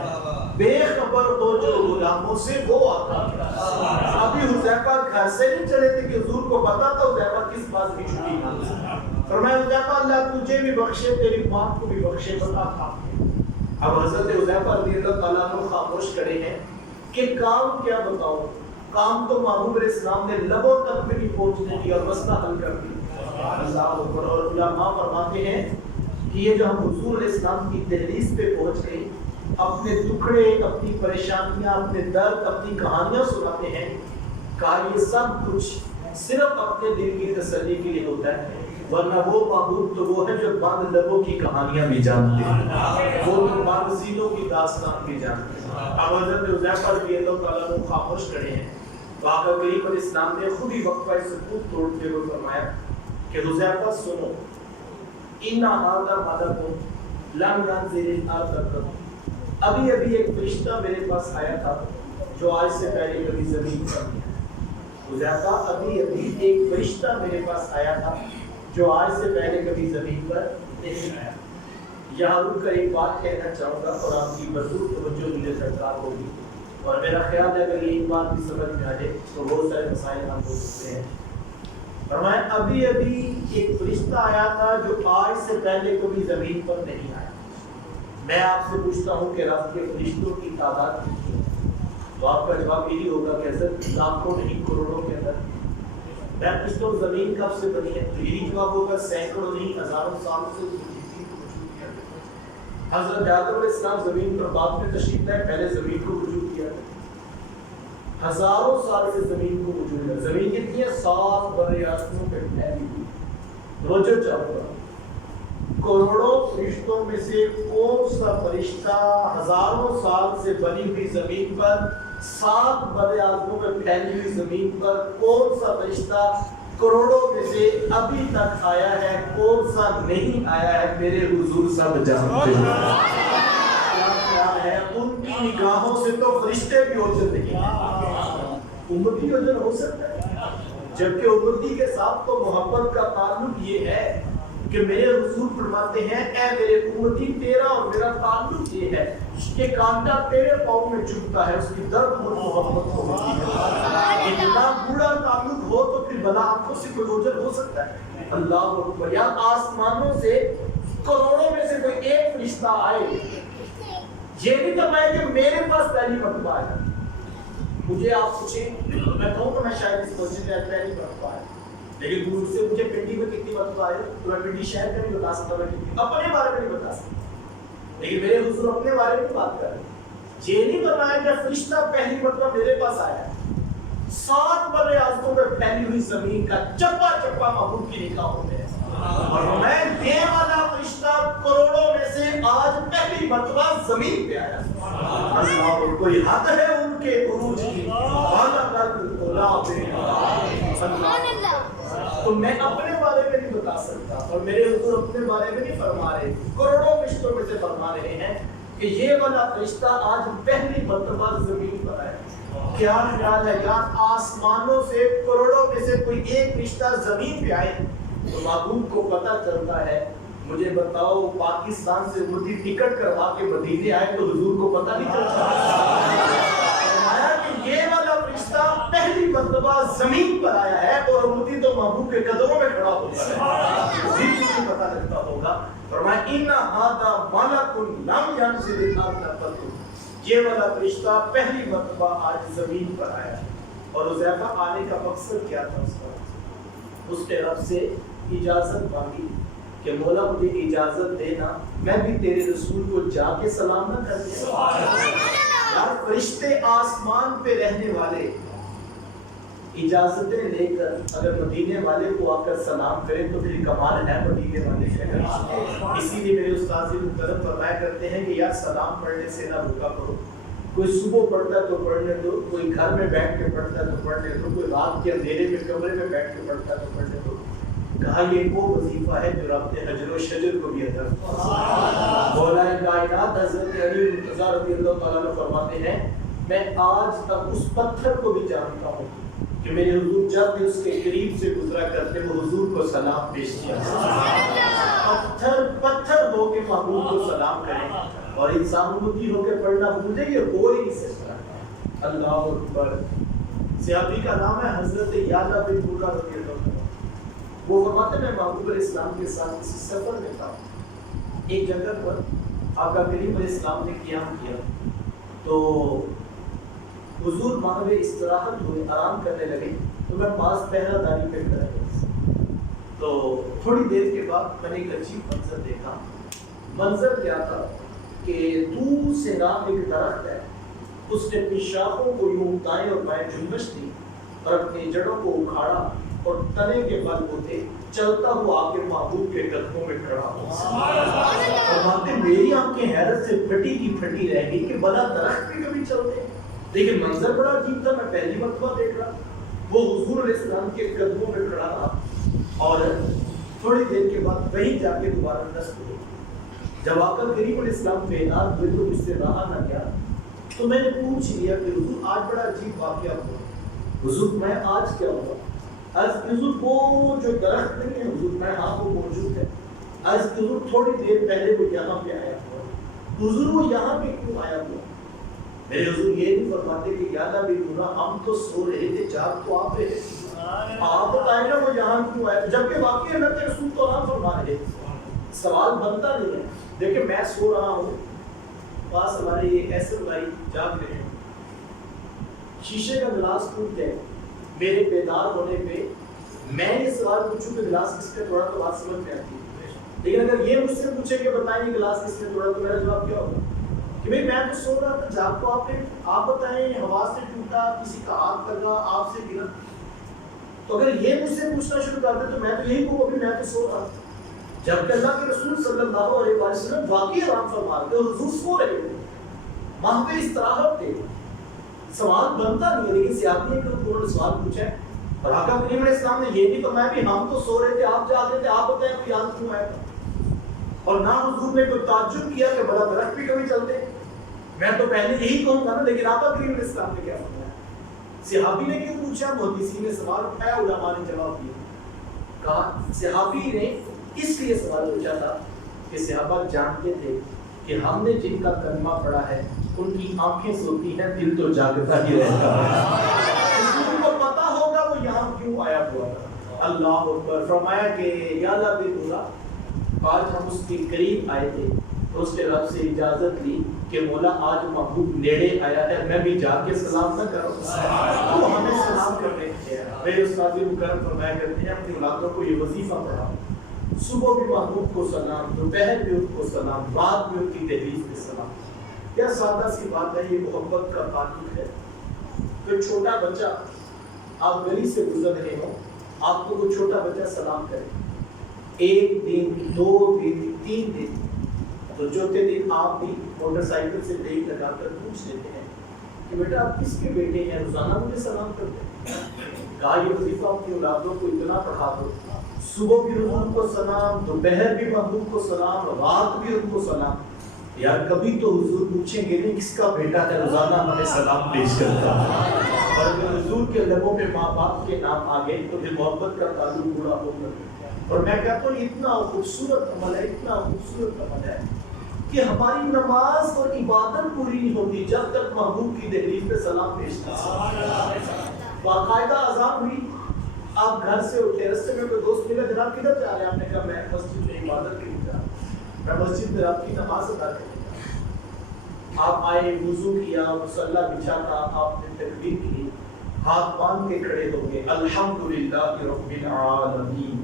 بے خبر ہو جو غلاموں سے وہ آقا کیا ہے؟ ابھی حذیفہ گھر سے نہیں چلے تھے کہ حضور کو پتا تھا حذیفہ کس بات کی چھٹی ہے۔ فرمایا حذیفہ اللہ تجھے بھی بخشے تیری ماں کو بھی بخشے، بتا کام کیا؟ اب حضرت حذیفہ رضی اللہ تعالیٰ عنہ خاموش کھڑے ہیں کہ کام کیا بتاؤ؟ کام تو محبوب علیہ السلام نے لبوں تک بھی نہیں پہنچنے کی اور مسئلہ حل کر دیا۔ اللہ اکبر۔ اور علماء فرماتے ہیں کہ یہ جو ہم حضور علیہ السلام کی دہلیز پہ پہنچ گئے، اپنے ٹکڑے، اپنی پریشانیاں، اپنے درد، اپنی کہانیاں سناتے ہیں، کہا یہ سب کچھ صرف اپنے دل کی تسلی کے لیے ہوتا ہے، ورنہ وہ محبوب تو وہ ہے جو بند لبوں کی کہانیاں بھی جانتے ہیں، وہ تو بند سینوں کی داستان بھی جانتے ہیں۔ اب حضرت حذیفہ رضی اللہ تعالیٰ عنہ خاموش کھڑے ہیں، تو آقا کریم علیہ السلام نے خود ہی وقفہ سکوت توڑتے ہوئے فرمایا کہ حذیفہ سنو، ان ھذا ملک لم ينزل الارض قط، ابھی ایک فرشتہ میرے پاس آیا تھا جو آج سے پہلے کبھی زمین پر نہیں آیا۔ حذیفہ ابھی ایک فرشتہ میرے پاس آیا تھا جو آج سے پہلے کبھی زمین پر نہیں آیا۔ یہاں رک کر ایک بات کہنا چاہوں گا اور آپ کی بھرپور توجہ مجھے درکار ہوگی، اور میرا خیال ہے اگر یہ ایک بات بھی سمجھ میں آ جائے تو بہت سارے مسائل ہم ہو سکتے ہیں۔ فرمایا ابھی ایک فرشتہ آیا تھا جو آج سے پہلے کبھی زمین پر نہیں آیا۔ میں آپ سے پوچھتا ہوں کہ رب کے فرشتوں کی تعداد کتنی ہے؟ تو آپ کا جواب یہی ہوگا کہ حضرت لاکھوں نہیں کروڑوں کے اندر۔ میں پوچھتا ہوں زمین کب سے بنی ہے؟ تو یہی جواب ہوگا سینکڑوں نہیں ہزاروں سال سے وجود کیا۔ حضرت آدم علیہ السلام زمین پر بعد میں تشریف لائے، پہلے زمین کو وجود کیا، ہزاروں سال سے زمین کو وجود ہے۔ زمین کتنی ہے؟ 7 بر اعظموں پہ پھیلی ہوئی۔ توجہ چاہوں گا، کروڑوں فرشتوں میں سے کون سا فرشتہ ہزاروں سال سے بنی ہوئی زمین پر، 7 بر اعظموں میں پھیلی ہوئی زمین پر کون سا فرشتہ کروڑوں میں سے ابھی تک آیا ہے، کون سا نہیں آیا ہے؟ میرے حضور سب جانتے ہیں۔ کیا ہے ان کی نگاہوں سے تو فرشتے بھی اوجھل نہیں ہیں، امتی اوجھل ہو سکتا ہے، جبکہ امتی کے ساتھ تو محبت کا تعلق یہ ہے کہ میرے حضور فرماتے ہیں اے میرے امتی تیرا اور میرا تعلق یہ ہے کہ کانٹا تیرے پاؤں میں چبھتا ہے، اس کی درد اور محبت ہوتی ہے۔ اتنا برا تعلق ہو تو پھر بلا آنکھوں سے کوئی اوجھل ہو سکتا ہے؟ اللہ اکبر۔ یا آسمانوں سے کروڑوں میں سے کوئی ایک فرشتہ آئے، یہ بھی فرمایا کہ میرے پاس پہلی مرتبہ آیا۔ مجھے آپ پوچھیں، میں کہوں کہ میں شاید اس مسجد میں پہلی مرتبہ آیا، لیکن دور سے مجھے پنڈی میں کتنی مرتبہ آئے تو میں پنڈی شہر کا نہیں بتا سکتا، میں اپنے بارے میں نہیں بتا سکتا، لیکن میرے حضور اپنے بارے میں بات کر رہے ہیں۔ یہ نہیں فرمایا کہ فرشتہ پہلی مرتبہ میرے پاس آیا ہے، 7 بر اعظموں میں پھیلی ہوئی زمین کا چپا چپا محبوب کی نگاہوں میں ہے، اور میں یہ والا فرشتہ کروڑوں میں سے آج پہلی مرتبہ زمین پہ آیا۔ اللہ، کوئی حد ہے ان کے عروج کی، تو میں اپنے بارے میں نہیں بتا سکتا، اور میرے حضور اپنے بارے میں نہیں فرما رہے، کروڑوں فرشتوں میں سے فرما رہے ہیں کہ یہ والا فرشتہ آج پہلی مرتبہ زمین پر آیا۔ کیا خیال ہے کہ آسمانوں سے کروڑوں میں سے کوئی ایک فرشتہ زمین پہ آئے تو محبوب کو پتہ چلتا ہے؟ مجھے بتاؤ پاکستان سے امتی ٹکٹ کروا کے مدینے آئے تو حضور کو پتہ نہیں چلتا؟ فرمایا کہ یہ والا فرشتہ پہلی مرتبہ زمین پر آیا ہے اور امتی تو محبوب کے قدموں میں کھڑا ہوتا ہے، اسی کو پتہ لگتا ہوگا۔ فرمایا ان ھذا ملک لم ينزل الارض قط، یہ والا فرشتہ پہلی مرتبہ آج زمین پر آیا اور حذیفہ آنے کا مقصد کیا تھا؟ اس نے رب سے اجازت مانگی کہ مولا مجھے اجازت دینا میں بھی تیرے رسول کو جا کے سلام نہ کر دیا۔ یار فرشتے آسمان پہ رہنے والے اجازتیں لے کر اگر مدینے والے کو آ کر سلام کریں تو پھر کمال ہے مدینے والے شہر۔ اسی لیے میرے استاد محترم فرمایا کرتے ہیں کہ یار سلام پڑھنے سے نہ رکا کرو، کوئی صبح پڑھتا ہے تو پڑھنے دو، کوئی گھر میں بیٹھ کے پڑھتا ہے تو پڑھنے دو، کوئی رات کے اندھیرے میں کمرے میں بیٹھ کے پڑھتا ہے تو پڑھنے دو۔ کہا یہ وہ وظیفہ ہے جو رب نے حجر و شجر کو بھی عطا کیا۔ مولا کائنات حضرت علی مرتضیٰ رضی اللہ تعالیٰ عنہ فرماتے ہیں میں آج تک اس پتھر کو بھی جانتا ہوں کہ میرے حضور جب بھی اس کے قریب سے گزرا کرتے وہ حضور کو سلام پیش کیا۔ پتھر ہو کے محبوب کو سلام کریں اور انسان امتی ہو کے پڑھنا بھولے یہ ہو ہی نہیں سکتا۔ اللہ اکبر۔ صحابی کا نام ہے حضرت یعلا بن مرہ رضی اللہ عنہ۔ وہ فرماتے میں محبوب علیہ السلام کے ساتھ کسی سفر میں تھا، ایک جگہ پر آقا کریم علیہ السلام نے قیام کیا تو حضور وہاں میں استراحت ہوئے، آرام کرنے لگے تو میں پاس پہرہ داری پہ کھڑا ہوا۔ تو تھوڑی دیر کے بعد میں نے ایک عجیب منظر دیکھا۔ منظر کیا تھا کہ دور سے نام ایک درخت ہے، اس نے اپنی شاخوں کو یوں دائیں اور بائیں جنبش دی اور اپنی جڑوں کو اکھاڑا اور تنے کے بل ہوتے چلتا ہوا آگے محبوب کے قدموں میں کھڑا ہوا۔ فرماتے میری آنکھیں حیرت سے پھٹی کی پھٹی رہ گئی کہ بلا درخت پہ کبھی چلتے، لیکن منظر بڑا عجیب تھا، میں پہلی مرتبہ دیکھ رہا۔ وہ حضور علیہ السلام کے قدموں میں کھڑا رہا اور تھوڑی دیر کے بعد وہیں جا کے دوبارہ نصب ہوئی۔ جب آقا کریم علیہ السلام بیدار ہوئے تو مجھ سے رہا نہ گیا، تو میں نے پوچھ لیا کہ حضور آج بڑا عجیب واقعہ ہوا۔ حضور میں آج کیا ہوا؟ از حضور وہ جو درخت نہیں ہے حضور میں ہاں وہ موجود ہے۔ از حضور تھوڑی دیر پہلے وہ یہاں پہ آیا ہوا، حضور وہ یہاں پہ کیوں آیا ہوا؟ میرے حضور یہ نہیں فرماتے کہ یعلا بن مرہ ہم تو سو رہے تھے، جاگ تو آپ رہے تھے، آپ بتائیں نا وہ یہاں کیوں آیا؟ جبکہ واقعی اللہ کے رسول تو نہ فرما رہے، سوال بنتا نہیں ہے۔ دیکھیں میں سو رہا ہوں، پاس ہمارے یہ ایسے بھائی جاگ رہے ہیں، شیشے کا گلاس ٹوٹ گئے، میرے بیدار ہونے پہ میں یہ سوال پوچھوں کہ گلاس کس نے توڑا تو بات سمجھ میں آتی ہے، لیکن اگر یہ مجھ سے پوچھے کہ بتائیں یہ گلاس کس نے توڑا تو میرا جواب کیا ہوگا کہ بھئی میں تو سو رہا تھا، جاگ تو آپ نے، آپ بتائیں ہوا سے ٹوٹا، کسی کا ہاتھ لگا، آپ سے گرا۔ تو اگر یہ مجھ سے پوچھنا شروع کر دے تو میں تو یہی کہوں ابھی میں تو سو رہا تھا، جبکہ اللہ کے رسول صلی اللہ علیہ وسلم واقعی آرام فرما رہے تھے، حضور سو رہے تھے، وہاں پہ استراحت تھے، سوال بنتا نہیں ہے۔ لیکن صحابی نے انہوں نے سوال پوچھا ہے اور آقا کریم علیہ السلام نے یہ نہیں فرمایا کہ ہم تو سو رہے تھے آپ جاگ رہے تھے، آپ بتائیں کوئی یاد کیوں آیا تھا؟ اور نہ حضور نے کوئی تعجب کیا کہ بڑا درخت بھی کبھی چلتے، میں تو پہلے یہی کہوں گا نا، لیکن آقا کریم علیہ السلام نے کیا فرمایا؟ صحابی نے کیوں پوچھا؟ محدثین نے سوال اٹھایا، علماء نے جواب دیا۔ کہا صحابی نے اس لیے سوال پوچھا تھا کہ صحابہ جانتے تھے کہ ہم نے جن کا کلمہ پڑھا ہے ان کی آنکھیں سوتی ہیں، دل تو جاگتا ہی رہتا ہے۔ ان کو پتا ہوگا وہ یہاں کیوں آیا ہوا تھا۔ اللہ اکبر۔ فرمایا کہ یعلا بن مرہ آج ہم اس کے قریب آئے تھے تو اس نے رب سے اجازت لی کہ مولا آج محبوب نیڑے آیا ہے، میں بھی جا کے سلام نہ کروں، تو ہمیں سلام کرنے کے میرے استاد مکرم فرمایا کرتے ہیں اپنی اولادوں کو یہ وظیفہ پڑھاؤ، صبح بھی محبوب کو سلام، دوپہر بھی ان کو سلام، رات بھی ان کی دہلیز پہ سلام۔ کیا سادہ سی بات ہے، یہ محبت کا تعلق ہے۔ کوئی چھوٹا بچہ آپ گلی سے گزر رہے ہو، آپ کو کوئی چھوٹا بچہ سلام کرے، ایک دن، 2 دن، 3 دن، تو چوتھے دن آپ بھی موٹر سائیکل سے بریک لگا کر پوچھ لیتے ہیں کہ بیٹا آپ کس کے بیٹے ہیں، روزانہ مجھے سلام کرتے ہیں۔ کہا یہ وظیفہ اپنی اولادوں کو اتنا پڑھا دو، صبح بھی حضور کو سلام، دوپہر بھی محبوب کو سلام، رات بھی ان کو سلام۔ یار کبھی تو حضور پوچھیں گے نہیں کس کا بیٹا ہے روزانہ ہمیں سلام پیش کرتا ہے، اور اگر حضور کے لبوں پہ ماں باپ کے نام آ گئے تو پھر محبت کا تعلق پورا ہوگا۔ اور میں کہتا ہوں اتنا خوبصورت عمل ہے، اتنا خوبصورت عمل ہے کہ ہماری نماز اور عبادت پوری نہیں ہوتی جب تک محبوب کی دہلیز پہ سلام پیش نہ۔ باقاعدہ اذان ہوئی، آپ گھر سے اٹھے، راستے میں کوئی دوست ملا، جناب کدھر جا رہے ہیں؟ آپ نے کہا میں مسجد میں عبادت کے لیے جا رہا ہوں، میں مسجد میں آپ کی نماز ادا کرنے جا رہا ہوں۔ آپ آئے, وضو کیا, مصلی بچھا تھا, آپ نے تکبیر کی, ہاتھ باندھ کے کھڑے ہو گئے, الحمدللہ رب العالمین,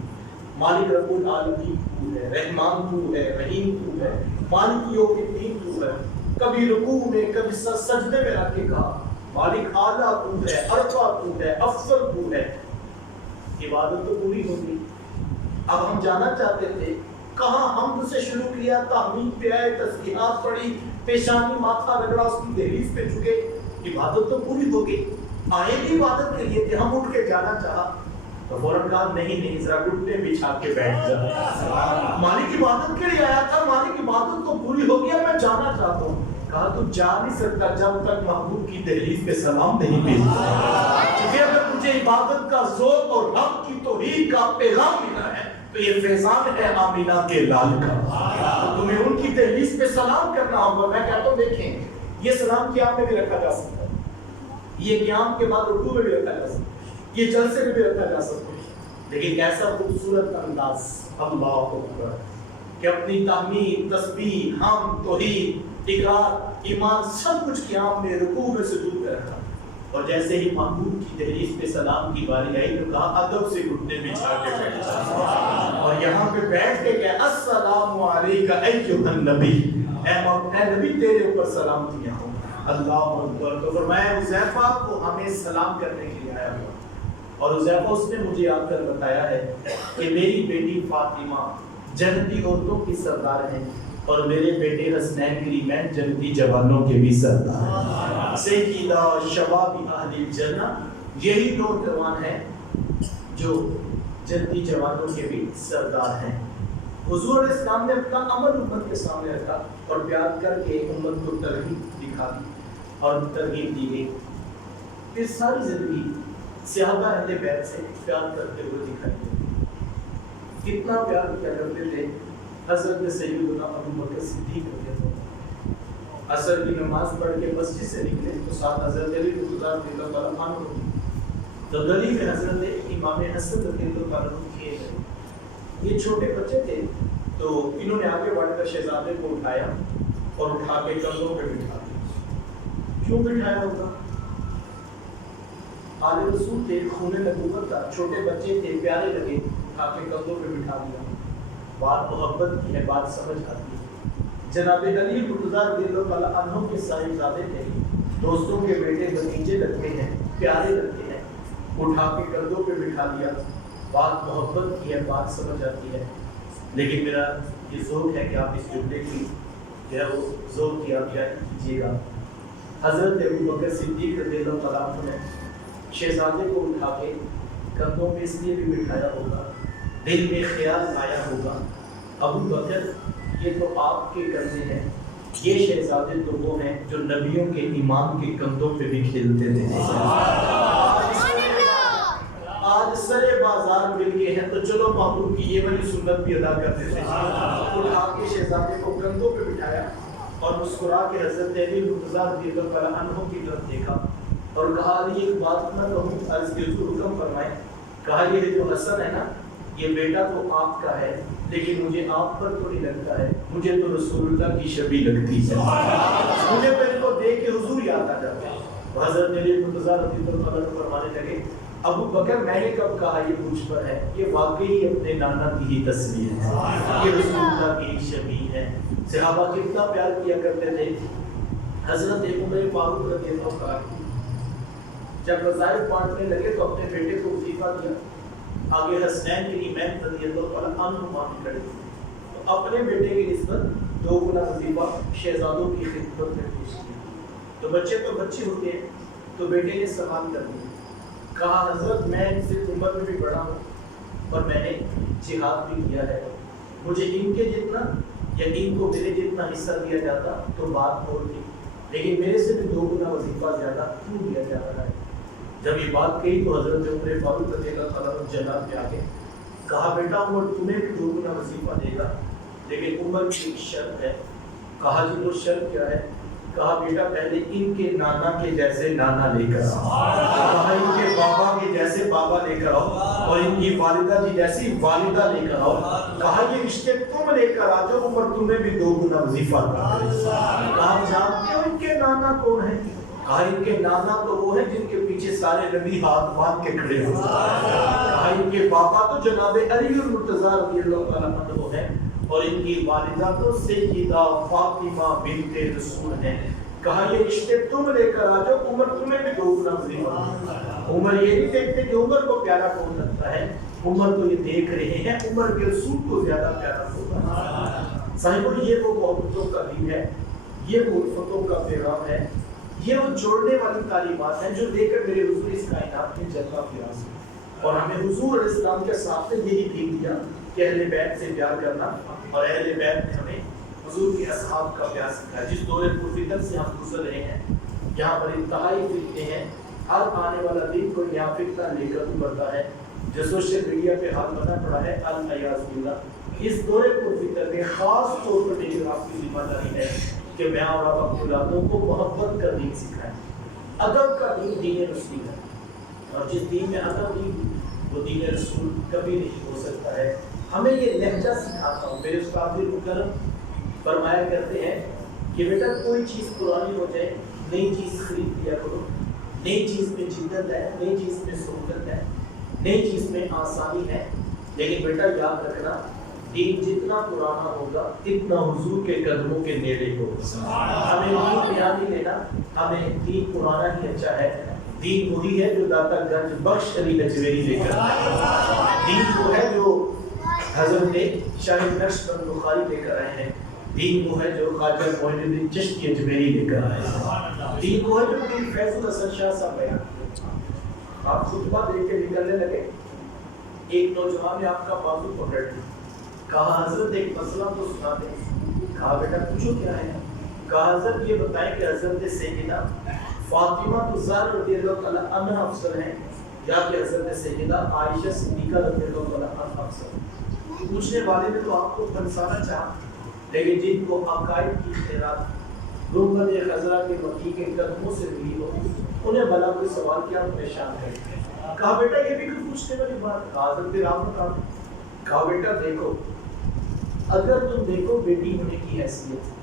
مالک رب العالمین تو ہے, رحمان تو ہے, رحیم تو ہے, مالک یوم الدین تو ہے. کبھی رکوع میں, کبھی سجدے میں رکھ کے کہا مالک اعلیٰ تو ہے, ارفع تو ہے, افضل تو ہے. عبادت تو پوری ہو گئی. اب ہم جانا چاہتے تھے کہاں حمد سے شروع کیا, تحمید پہ آئے, تسبیحات پڑھی, پیشانی ماتھا رگڑا, اس کی دہلیز پہ جھکے. عبادت تو پوری ہو گئی. آئے بھی عبادت کے لیے تھے, ہم اٹھ کے جانا چاہا تو فوراً کہا نہیں ذرا گھٹنے بچھا کے بیٹھ جا. مالک عبادت کے لیے آیا تھا, مالک عبادت تو پوری ہو گیا, میں جانا چاہتا ہوں. کہا تو جا نہیں سکتا جب تک محبوب کی دہلیز پہ سلام نہیں بھیجتا. کیونکہ اگر مجھے عبادت کا ذوق اور حق کی توحید کا پیغام ملا ہے تو یہ فیضان ہے آمینہ کے لال کا. تمہیں ان کی دہلیز پہ سلام کرنا ہوگا. میں کہتا ہوں دیکھیں, یہ سلام قیام میں بھی رکھا جا سکتا ہے, یہ قیام کے بعد رکوع میں بھی رکھا جا سکتا ہے, یہ جلسے میں بھی رکھا جا سکتا ہے. لیکن کیسا خوبصورت انداز, اللہ اکبر, کہ اپنی تحمید, تسبیح, حمد, توحید, اقرار, ایمان سب کچھ قیام میں, رکوع میں, سجود میں رکھا. اور جیسے ہی محبوب کی دہلیز پہ سلام کی باری آئی تو کہا ادب سے گھٹنے بچھا کے بیٹھ جا. اور یہاں پہ بیٹھ کے کہا السلام علیکہ ایھا النبی, اے نبی تیرے اوپر سلامتیاں ہوں. اللہ اکبر. تو فرمایا حذیفہ کو ہمیں سلام کرنے کے لیے آیا ہوا. اور حذیفہ اس نے مجھے آ کر بتایا ہے کہ میری بیٹی فاطمہ جنتی عورتوں کی سردار ہیں اور میرے بیٹے حسنین کریمین جنتی جوانوں کے بھی سردار ہیں. سیدہ شباب اہل الجنہ, یہی نوجوان ہیں جو جنتی جوانوں کے بھی سردار ہیں. حضور علیہ السلام نے اپنا عمل امت کے سامنے رکھا اور پیار کر کے امت کو ترغیب دکھا دی اور ترغیب دی گئی. پھر ساری زندگی صحابہ اہل بیت سے پیار کرتے ہوئے دکھائی دی. کتنا پیار کیا کرتے تھے حضرت سیدنا ابو بکر صدیق رضی اللہ عنہ. عصر کی نماز پڑھ کے مسجد سے نکلے تو ساتھ حضرت علی رضی اللہ عنہ ہوئی. تو گلی میں حضرت امام حسن رضی اللہ عنہ کھیل رہے. یہ چھوٹے بچے تھے تو انہوں نے آگے بڑھ کر شہزادے کو اٹھایا اور اٹھا کے کندھوں پہ بٹھا دیا. کیوں بٹھایا ہوگا؟ آل رسول تھے, خون نبوت تھا, چھوٹے بچے تھے, پیارے لگے, اٹھا کے کندھوں پہ بٹھا دیا. بات محبت کی ہے, بات سمجھ آتی ہے. جناب علی رضی اللہ عنہ کے صاحبزادے تھے, دوستوں کے بیٹے, بھتیجے لگتے ہیں, پیارے لگتے ہیں, اٹھا کے کندھوں پہ بٹھا دیا. بات محبت کی ہے, بات سمجھ آتی ہے. لیکن میرا یہ ذوق ہے کہ آپ اس جملے کی جو ہے وہ ذوق کی آپ کیجیے گا. حضرت ابو بکر صدیق رضی اللہ عنہ نے شہزادے کو اٹھا کے کندھوں پہ اس لیے بھی بٹھایا ہوگا, دل میں خیال آیا ہوگا ابو بکر یہ تو آپ کے کندھے ہیں, یہ شہزادے تو وہ ہیں جو نبیوں کے امام کے کندھوں پہ بھی کھیلتے تھے. آج سرے بازار مل گئے ہیں تو چلو محبوب کی یہ والی سنت بھی ادا کرتے تھے. اٹھا کے شہزادے کو کندھوں پہ بٹھایا اور مسکرا کے حضرت علی رضی اللہ عنہ کی طرف دیکھا اور کہا علی ایک بات میں کہوں, عرض کی حضور حکم فرمائیں. کہا یہ جو حسن ہے نا, یہ بیٹا تو آپ کا ہے لیکن مجھے آپ پر تو نہیں لگتا ہے, مجھے تو رسول اللہ کی شبیہ لگتی ہے. مجھے تو ان کو دیکھ کے حضور یاد آ جاتے ہیں. حضرت علی رضی اللہ عنہ فرمانے لگے ابو بکر میں نے کب کہا یہ مجھ پر ہے, یہ واقعی اپنے نانا کی ہی تصویر ہے, یہ رسول اللہ کی شبیہ ہے. صحابہ کتنا پیار کیا کرتے تھے. حضرت عمر فاروق رضی اللہ عنہ جب وظائف بانٹنے لگے تو اپنے بیٹے کو وظیفہ دیا. آگے حسنین کریمین رضی اللہ عنہ مان کھڑے تو اپنے بیٹے کی نسبت 2 گنا وظیفہ شہزادوں کی خدمت میں پیش کیا. تو بچے تو بچے ہوتے ہیں تو بیٹے نے سوال کر دیا. کہا حضرت میں ان سے عمر میں بھی بڑا ہوں اور میں نے جہاد بھی کیا ہے, مجھے ان کے جتنا یا ان کو میرے جتنا حصہ دیا جاتا تو بات اور تھی, لیکن میرے سے بھی 2 گنا وظیفہ زیادہ کیوں دیا جا رہا ہے. جب یہ بات کہی تو حضرت عمر فاروق رضی اللہ عنہ جناب پہ آگے کہا بیٹا عمر تمہیں بھی 2 گنا وظیفہ دے گا, لیکن عمر کی ایک شرط ہے. کہا جی وہ شرط کیا ہے؟ کہا بیٹا پہلے ان کے نانا کے جیسے نانا لے کر آؤ, کہا ان کے بابا کے جیسے بابا لے کر آؤ, اور ان کی والدہ جی جیسی والدہ لے کر آؤ. کہا یہ رشتے تم لے کر آ جاؤ, عمر تمہیں بھی 2 گنا وظیفہ دے گا. آپ جانتے ہو کے نانا کون ہے؟ کہا ان کے نانا تو وہ ہیں جن کے پیچھے سارے نبی ہاتھ باندھ کے کھڑے ہوتے ہیں۔ کہا ان کے پاپا تو جناب علی المرتضیٰ رضی اللہ تعالیٰ عنہ ہیں، اور ان کی والدہ تو سیدہ فاطمہ بنت رسول ہیں۔ کہا یہ رشتے تم لے کر آ جاؤ، عمر تمہیں بھی دو گنا وظیفہ۔ عمر یہ نہیں دیکھتے کہ عمر کو پیارا کون لگتا ہے، عمر تو یہ دیکھ رہے ہیں عمر کے رسول کو زیادہ پیارا ہوتا ہے۔ صاحبوں یہ وہ محبتوں کا دین ہے، یہ وہ الفتوں کا پیغام ہے، یہ وہ جوڑنے والی تعلیمات ہیں جو لے کر میرے حضور اس کائنات میں چلتا پھرا ہے۔ اور ہمیں حضور علیہ السلام کے ساتھ یہی بھیج دیا کہ اہل بیت سے پیار کرنا، اور اہل بیت نے ہمیں حضور کے اصحاب کا پیار سکھایا۔ جس دور پرفتن سے ہم گزر رہے ہیں، یہاں پر انتہائی فتنے ہیں، ہر آنے والا دن کوئی نیا فتنہ لے کر ابھرتا ہے، جو سوشل میڈیا پہ حال بنا پڑا ہے العیاذ باللہ۔ اس دور پرفتن میں خاص طور پر میری اور آپ کی ذمہ داری ہے کہ میں اور آپ اپنے اولادوں کو محبت کا دین سکھائیں۔ ادب کا دین دین رسول ہے، اور جس دین میں ادب نہیں وہ دین رسول کبھی نہیں ہو سکتا ہے۔ ہمیں یہ لہجہ سکھاتا ہوں۔ میرے استاد مکرم فرمایا کرتے ہیں کہ بیٹا کوئی چیز پرانی ہو جائے نئی چیز خرید لیا کرو، نئی چیز میں جدت ہے، نئی چیز میں سہولت ہے، نئی چیز میں آسانی ہے، لیکن بیٹا یاد رکھنا دین جتنا پرانا ہوگا اتنا حضور کے قدموں کے نیڑے ہوگا۔ ہمیں دین نیا نہیں لینا، ہمیں دین پرانا ہی اچھا ہے۔ دین وہی ہے جو داتا گنج بخش علی اجمیری لے کر آئے، دین وہ ہے جو حضرت شاہ نقش بند بخاری لے کر آئے ہیں، دین وہ ہے جو خواجہ معین الدین چشتی اجمیری لے کر آئے ہیں، دین وہ ہے جو پیر فیض الحسن شاہ صاحب بیان کیا۔ آپ خطبہ دے کے نکلنے لگے، ایک نوجوان نے آپ کا بازو پکڑ لیا، کہا حضرت ایک مسئلہ تو سنا دیں۔ کہا بیٹا پوچھو کیا ہے؟ کہا حضرت یہ بتائیں کہ حضرت سیدہ فاطمہ الزہرا رضی اللہ تعالیٰ عنہا افضل ہیں یا کہ حضرت سیدہ عائشہ صدیقہ رضی اللہ تعالیٰ عنہا افضل ہیں؟ پوچھنے والے نے تو آپ کو پھنسانا چاہا، لیکن جن کو عقائد کی خیرات گنبد خضرا کے مکی کے قدموں سے ملی ہو انہیں بھلا کوئی سوال کیا پریشان کرے۔ کہا بیٹا یہ بھی کوئی پوچھنے والی بات؟ کہا حضرت رحمت کا۔ کہا بیٹا دیکھو، اگر تم دیکھو بیٹی ہونے کی حیثیت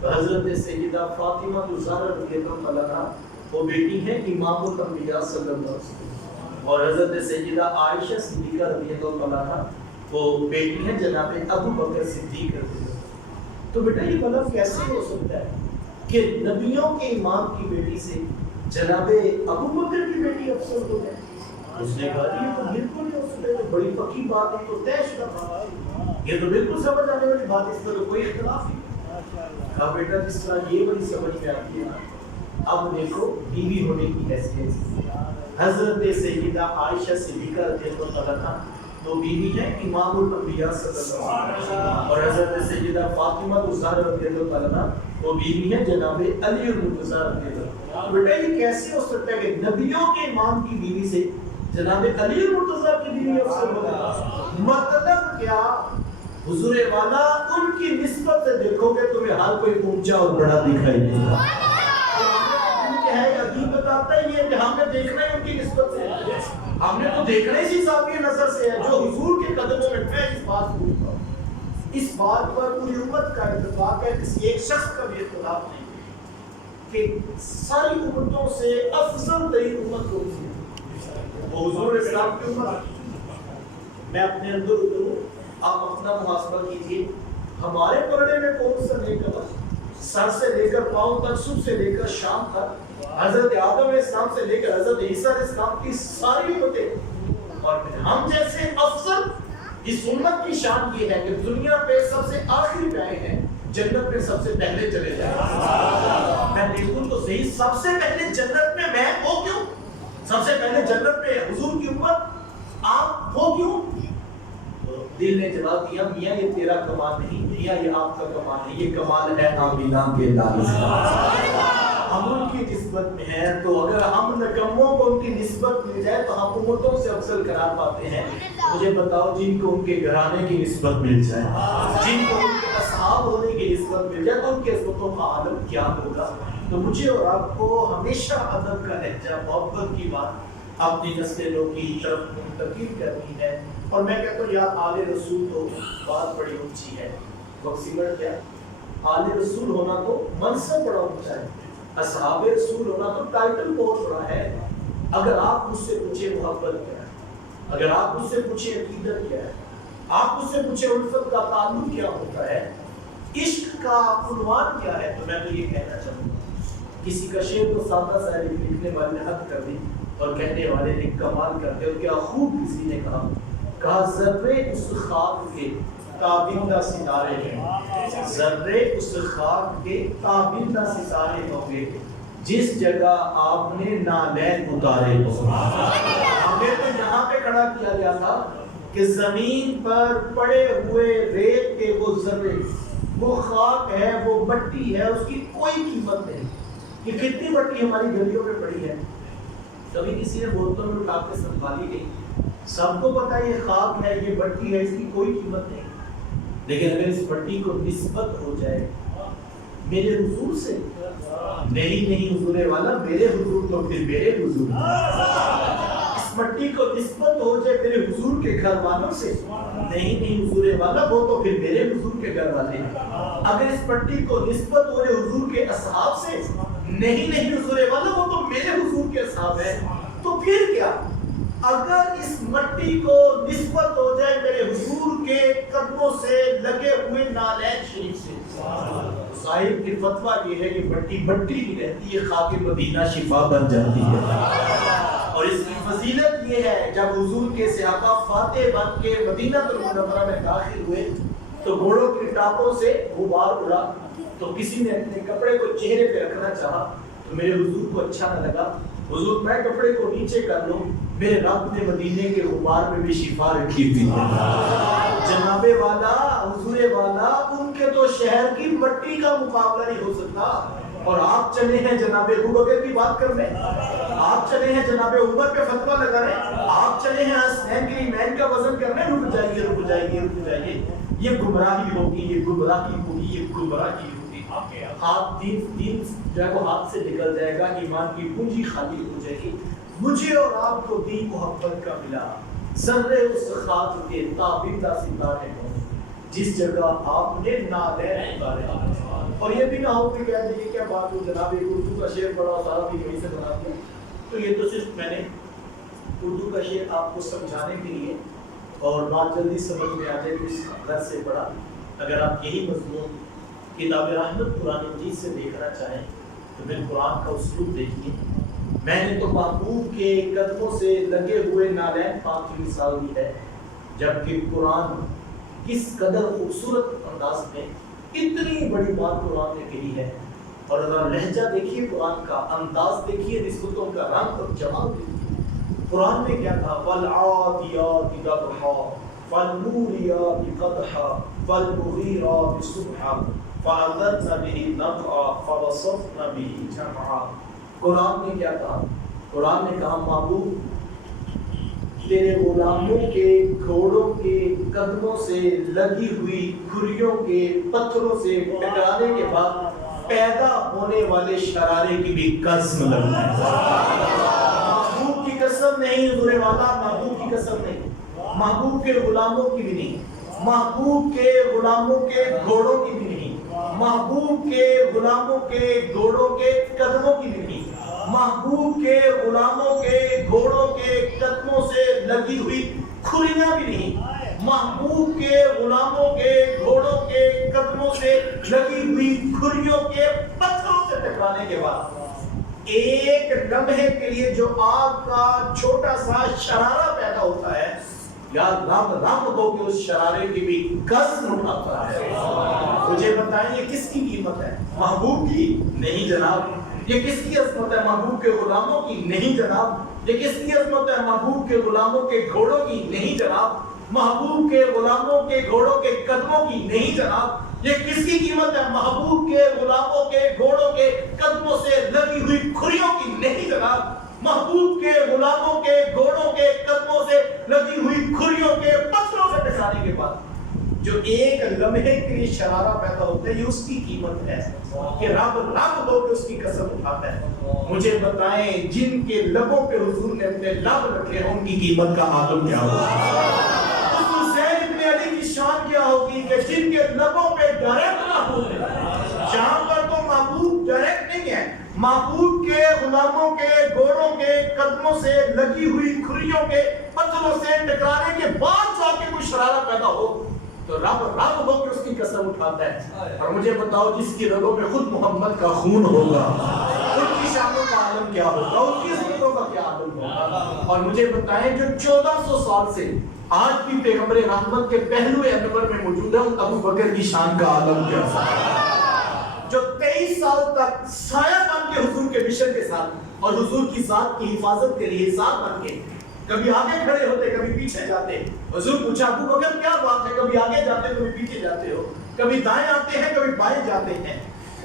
تو حضرت سیدہ فاطمہ الزہرا رضی اللہ تعالیٰ عنہا وہ بیٹی ہیں امام الانبیاء صلی اللہ علیہ وسلم، اور حضرت سیدہ عائشہ صدیقہ رضی اللہ تعالیٰ عنہا وہ بیٹی ہیں جناب ابو بکر صدیق رضی اللہ۔ تو بیٹا یہ بھلا کیسے ہو سکتا ہے کہ نبیوں کے امام کی بیٹی سے جناب ابو بکر کی بیٹی افضل ہو جائے؟ اس نے کہا یہ تو بالکل نہیں ہو سکتا، یہ تو بڑی پکی بات ہے، تو طے شدہ بات، یہ تو بالکل سمجھ آنے والی بات، اس پر تو کوئی اختلاف نہیں۔ کہا بیٹا جس طرح یہ بڑی سمجھ میں آتی ہے، اب دیکھو بیوی ہونے کی حیثیت سے حضرت سیدہ عائشہ صدیقہ رضی اللہ تعالیٰ عنہا وہ بیوی ہے امام الانبیاء صلی اللہ علیہ وسلم، اور حضرت سیدہ فاطمہ الزہرا رضی اللہ تعالیٰ عنہا وہ بیوی ہے جناب علی المرتضیٰ رضی اللہ عنہ۔ بیٹا یہ کیسے ہو سکتا ہے کہ نبیوں کے امام کی بیوی سے جناب علی المرتضیٰ کی بیوی افضل ہوگا؟ مطلب کیا؟ حضور والا ان کی نسبت سے دیکھو گے تمہیں ہر کوئی اونچا اور بڑا دکھائی دے گا۔ عجیب بتاتا ہے یہ کہ ہم نے دیکھنا ہی ان کی نسبت سے ہے، ہم نے تو دیکھنا ہی صاحب کی نظر سے ہے جو حضور کے قدموں میں۔ میں اس بات کو بولتا ہوں، اس بات پر پوری امت کا اتفاق ہے، کسی ایک شخص کا بھی اختلاف نہیں کہ ساری امتوں سے افضل ترین امت کون سی ہے؟ وہ حضور اسلام کی امت۔ میں اپنے اندر اتروں، آپ اپنا محاسبہ کیجیے، ہمارے پردے میں کون سا نیک عمل سر سے لے کر پاؤں تک، صبح سے لے کر شام تک، حضرت آدم علیہ السلام سے لے کر حضرت عیسیٰ علیہ السلام کی ساری امتیں، اور ہم جیسے افضل۔ اس امت کی شان یہ ہے کہ دنیا پہ سب سے آخری پہ آئے ہیں، جنت میں سب سے پہلے چلے جائیں۔ میں دیکھوں تو صحیح، سب سے پہلے جنت میں میں ہو کیوں؟ سب سے پہلے جنت میں حضور کی امت آپ ہو کیوں؟ دل نے جواب دیا میاں یہ تیرا کمال نہیں، میاں یہ آپ کا کمال ہے، یہ کمال ہے آمینہ کے لال کا۔ ہم ان کی نسبت میں ہیں، تو اگر ہم نکموں کو ان کی نسبت مل جائے تو ہم امتوں سے افضل قرار پاتے ہیں۔ مجھے بتاؤ جن کو ان کے گھرانے کی نسبت مل جائے، جن کو ان کے اصحاب ہونے کی نسبت مل جائے، تو ان کے عظمتوں کا عالم کیا ہوگا۔ تو مجھے اور آپ کو ہمیشہ ادب کا لہجہ، محبت کی بات اپنی نسلوں کی طرف منتقل کرنی ہے۔ اور میں کہتا ہوں یار آل رسول تو بات بڑی اونچی ہے، وقت سمجھ گیا، آل رسول ہونا تو منصب بڑا اونچا ہے، اصحاب رسول ہونا تو ٹائٹل بہت بڑا ہے. اگر آپ مجھ سے پوچھیں محبت کیا ہے, اگر آپ مجھ سے پوچھیں عقیدت کیا ہے, آپ مجھ سے پوچھیں الفت کا تعلق کیا ہوتا ہے, عشق کا عنوان کیا ہے, تو میں تو یہ کہنا چاہوں گا, کسی کا شعر تو سادہ سا لکھنے والے نے حد کر دی اور کہنے والے نے کمال کر دیا. اور کیا خوب کسی نے کہا ذرے اس خاک کے تابندہ ستارے ہیں, ذرے اس خاک کے تابندہ ستارے ہوں گے جس جگہ آپ نے نالین اتارے ہوں. ہمیں تو یہاں پہ کھڑا کیا گیا تھا کہ زمین پر پڑے ہوئے ریت کے وہ ذرے, وہ خاک ہے, وہ مٹی ہے, اس کی کوئی قیمت نہیں. یہ کتنی مٹی ہماری گلیوں میں پڑی ہے, کبھی کسی نے بوتلوں میں اٹھا کے سنبھالی نہیں. سب کو پتا ہے یہ خاک ہے, یہ مٹی ہے, اس کی کوئی قیمت نہیں. لیکن اگر اس مٹی کو نسبت ہو جائے میرے حضور سے, نہیں حضور والا, میرے حضور تو پھر میرے حضور, اس مٹی کو نسبت ہو جائے میرے حضور کے گھر والوں سے, نہیں حضور والا, وہ تو پھر میرے حضور کے گھر والے ہیں. اگر اس مٹی کو نسبت ہو جائے حضور کے اصحاب سے, نہیں حضور والا, وہ تو میرے حضور کے اصحاب ہیں, تو پھر کیا. اگر اس مٹی کو نسبت ہو جائے میرے حضور کے قدموں سے لگے ہوئے نالین شریف سے, صاحب کی فتویٰ یہ ہے کہ مٹی نہیں رہتی, یہ خاک مدینہ شفا بن جاتی ہے. اور اس کی فضیلت یہ ہے, جب حضور کے صحابہ فاتح بن کے مدینہ المنورہ میں داخل ہوئے تو گھوڑوں کی ٹاپوں سے غبار اڑا, تو کسی نے اپنے کپڑے کو چہرے پہ رکھنا چاہا تو میرے حضور کو اچھا نہ لگا. حضور میں کپڑے کو نیچے کر لوں, میرے رب نے مدینے کے غبار میں بھی شفا رکھی ہوئی ہے. جناب والا, حضور والا, ان کے تو شہر کی مٹی کا مقابلہ نہیں ہو سکتا. اور آپ چلے ہیں جناب ابو بکر کی بات کرنے, آپ چلے ہیں جناب عمر پہ فتویٰ لگانے, آپ چلے ہیں حسنین کے ایمان کا وزن کرنے. رک جائیے, یہ گمراہی ہوگی, یہ گمراہی ہوگی. ہاتھ دین جو ہے وہ ہاتھ سے نکل جائے گا, ایمان کی پونجی خالی ہو جائے گی. مجھے اور آپ کو دین محبت کا ملا, ذرے اس خاک کے تابندہ ستارے ہوں جس جگہ آپ نے نالین اتارے. اور یہ بھی نہ ہو کہ کہہ دیں کیا بات ہو جناب, اردو کا شعر پڑھا سارا بھی وہیں سے بنا دیا. تو یہ تو صرف میں نے اردو کا شعر آپ کو سمجھانے کے لیے, اور بات جلدی سمجھ میں آ جائے تو اس گھر سے پڑھا. اگر آپ یہی مضمون کتاب رحمت قرآن مجید سے دیکھنا چاہیں تو پھر قرآن کا اسلوب دیکھیے. میں نے تو محبوب کے قدموں سے لگے ہوئے نالین پاک کی مثال دی ہے, جبکہ قرآن کس قدر خوبصورت انداز میں اتنی بڑی بات قرآن نے کہی ہے. اور اگر لہجہ دیکھیے قرآن کا, انداز دیکھیے, نسبتوں کا رنگ اور جمال دیکھیے. قرآن میں کیا تھا, وَالْعَادِيَاتِ ضَبْحًا فَالْمُورِيَاتِ قَدْحًا فَالْمُغِيرَاتِ صُبْحًا فَأَثَرْنَ بِهِ نَقْعًا فَوَسَطْنَ بِهِ جَمْعًا. قرآن نے کیا کہا, قرآن نے کہا محبوب تیرے غلاموں کے گھوڑوں کے قدموں سے لگی ہوئی کھریوں کے پتھروں سے ٹکرانے کے بعد پیدا ہونے والے شرارے کی بھی قسم لگتا ہے. محبوب کی قسم نہیں حضور والا, محبوب کی قسم نہیں, محبوب کے غلاموں کی بھی نہیں, محبوب کے غلاموں کے گھوڑوں کی بھی نہیں, محبوب کے غلاموں کے گھوڑوں کے قدموں کی بھی نہیں, محبوب کے غلاموں کے گھوڑوں کے قدموں سے لگی ہوئی کھریاں بھی نہیں, محبوب کے غلاموں کے گھوڑوں کے قدموں سے لگی ہوئی کھریوں کے پتھروں سے ٹکرانے کے بعد ایک لمحے کے لیے جو آگ کا چھوٹا سا شرارہ پیدا ہوتا ہے, یا رم ہو کے اس شرارے کی بھی قسم اٹھاتا ہے. مجھے بتائیں یہ کس کی قیمت ہے, محبوب کی نہیں جناب. یہ کس کی عظمت ہے, محبوب کے غلاموں کی نہیں جناب. یہ کس کی عظمت ہے, محبوب کے غلاموں کے گھوڑوں کی نہیں جناب. محبوب کے غلاموں کے گھوڑوں کے قدموں کی نہیں جناب. یہ کس کی قیمت ہے, محبوب کے غلاموں کے گھوڑوں کے قدموں سے لگی ہوئی کھریوں کی نہیں جناب. محبوب کے غلاموں کے گھوڑوں کے قدموں سے لگی ہوئی کھریوں کے پتھروں سے ٹکرانے کے بعد جو ایک لمحے کے لیے شرارہ پیدا ہوتا ہے, یہ اس کی قیمت ہے کہ رب دو کے اس کی قسم اٹھاتا ہے. مجھے بتائیں جن کے لبوں پہ حضور نے اپنے لب رکھے ہیں ان کی قیمت کا عالم کیا ہوگا. حسین ابن علی کی شان کیا ہوگی کہ جن کے لبوں پہ ڈائریکٹ محبوب ہے. جہاں پر تو محبوب ڈائریکٹ نہیں ہے, معبود کے غلاموں کے گھوڑوں کے قدموں سے لگی ہوئی کھریوں کے پتھروں سے ٹکرانے کے بعد جا کے کوئی شرارہ پیدا ہو تو رب ہو کے اس کی قسم اٹھاتا ہے. اور مجھے بتاؤ جس کی رگوں میں خود محمد کا خون ہوگا ان کی شانوں کا عالم کیا ہوگا, ان کی عظمتوں کا کیا عالم ہوگا. اور مجھے بتائیں جو 1400 سال سے آج بھی پیغمبر رحمت کے پہلو انور میں موجود ہے ابو بکر کی شان کا عالم کیا ہوگا, جو 23 سال تک سایہ بن کے حضور کے مشن کے ساتھ اور حضور کی ذات کی حفاظت کے لیے ذات بن کے کبھی آگے کھڑے ہوتے کبھی پیچھے جاتے. حضور پوچھا ابو بکر کیا بات ہے, کبھی آگے جاتے کبھی پیچھے جاتے ہو, کبھی دائیں آتے ہیں کبھی بائیں جاتے ہیں.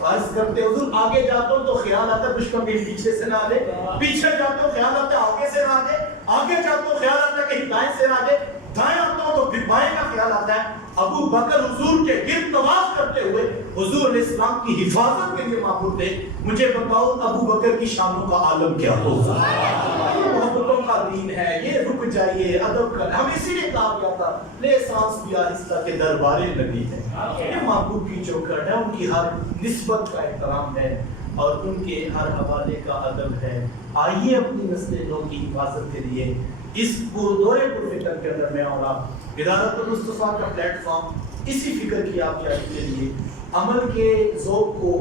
عرض کرتے حضور آگے جاتا ہوں تو خیال آتا ہے دشمن کہیں پیچھے سے نہ آ جائے, پیچھے جاتا ہوں خیال آتا ہے آگے سے نہ آ جائے, آگے جاتا ہوں خیال آتا ہے کہیں دائیں سے نہ آ جائے, دائیں آتا ہوں تو پھر بائیں کا خیال آتا ہے. ابو بکر حضور کے گرد طواف کرتے ہوئے حضور علیہ السلام کی حفاظت کے لیے معبود تھے. مجھے بتاؤ ابو بکر کی شانوں کا عالم کیا ہوگا. یہ محبتوں کا دین ہے, یہ رک جائیے ادب کر. ہم اسی لیے کہا گیا تھا لے سانس بھی آہستہ کے دربارے لگی ہے. یہ محبوب کی چوکھٹ ہے, ان کی ہر نسبت کا احترام ہے اور ان کے ہر حوالے کا ادب ہے. آئیے اپنی نسل نو کی حفاظت کے لیے اس دورے پرفکر کے اندر میں اور آپ ادارت المصطفیٰ کا پلیٹ فارم اسی فکر کی آپ جاری کے لیے عمل کے ذوق کو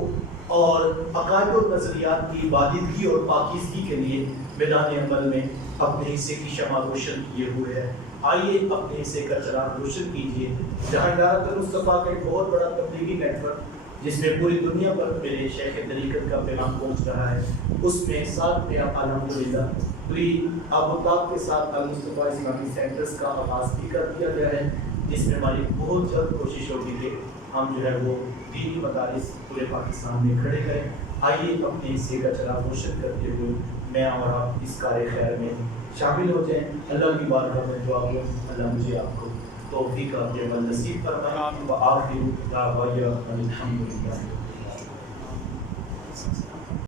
اور عقائد و نظریات کی عبادتگی اور پاکیزگی کے لیے میدان عمل میں اپنے حصے کی شمع روشن کیے ہوئے ہیں. آئیے اپنے حصے کا چراغ روشن کیجیے. جہاں ادارت المصطفیٰ کا ایک بہت بڑا تبلیغی نیٹ ورک جس میں پوری دنیا پر میرے شیخ طریقت کا پیغام پہنچ رہا ہے, اس میں ساتھ میں الحمدللہ پوری آبادات کے ساتھ المصطفیٰ اسلامی سینٹرز کا آغاز بھی کر دیا گیا ہے, جس میں ہماری بہت جلد کوشش ہوگی کہ ہم جو ہے وہ دینی مدارس پورے پاکستان میں کھڑے کریں. آئیے اپنے حصے کا چراغ روشن کرتے ہوئے میں اور آپ اس کار خیر میں شامل ہو جائیں. اللہ کی بارگاہ میں دعا کروں اللہ مجھے آپ کو توفیق عمل نصیب فرمائے. وآخر دعوانا الحمدللہ.